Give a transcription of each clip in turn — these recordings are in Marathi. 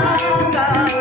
Santa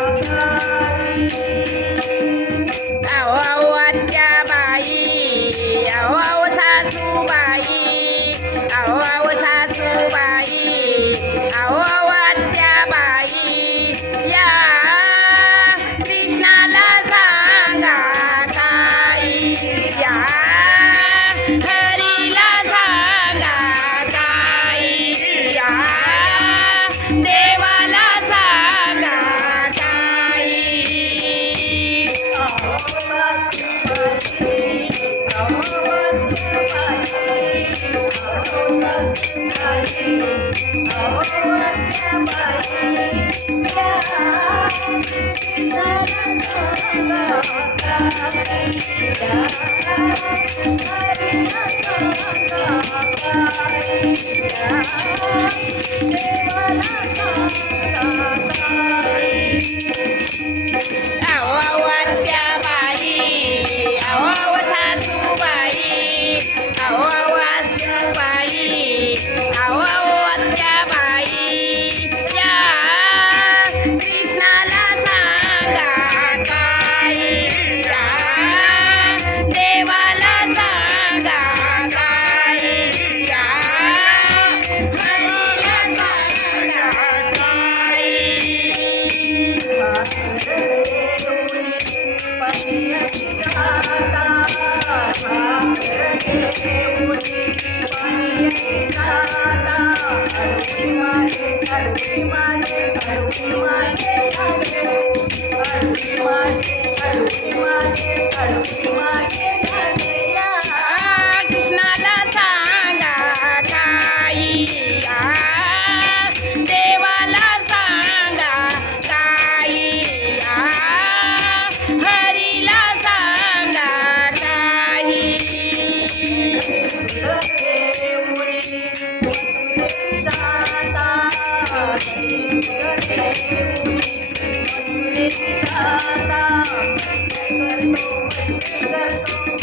Awawatya Thank you.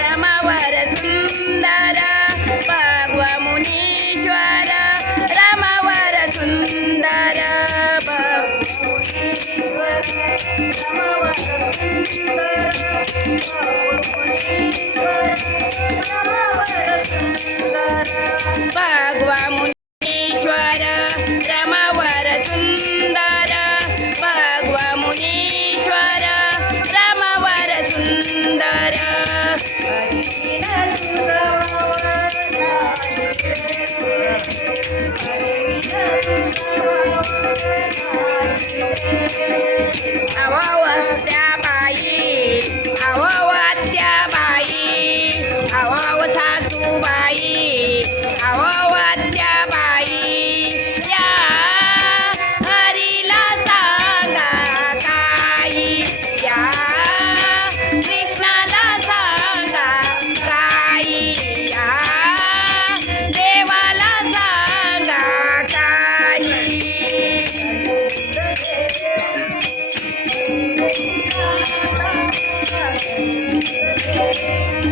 रमावर सुंदर भगवा मुनीश्वर रमावर सुंदर भगवा मुनीश्वर रमावर सुंदर भगवा मुनीश्वर रमावर सुंदर. बाई अहो सासूबाई.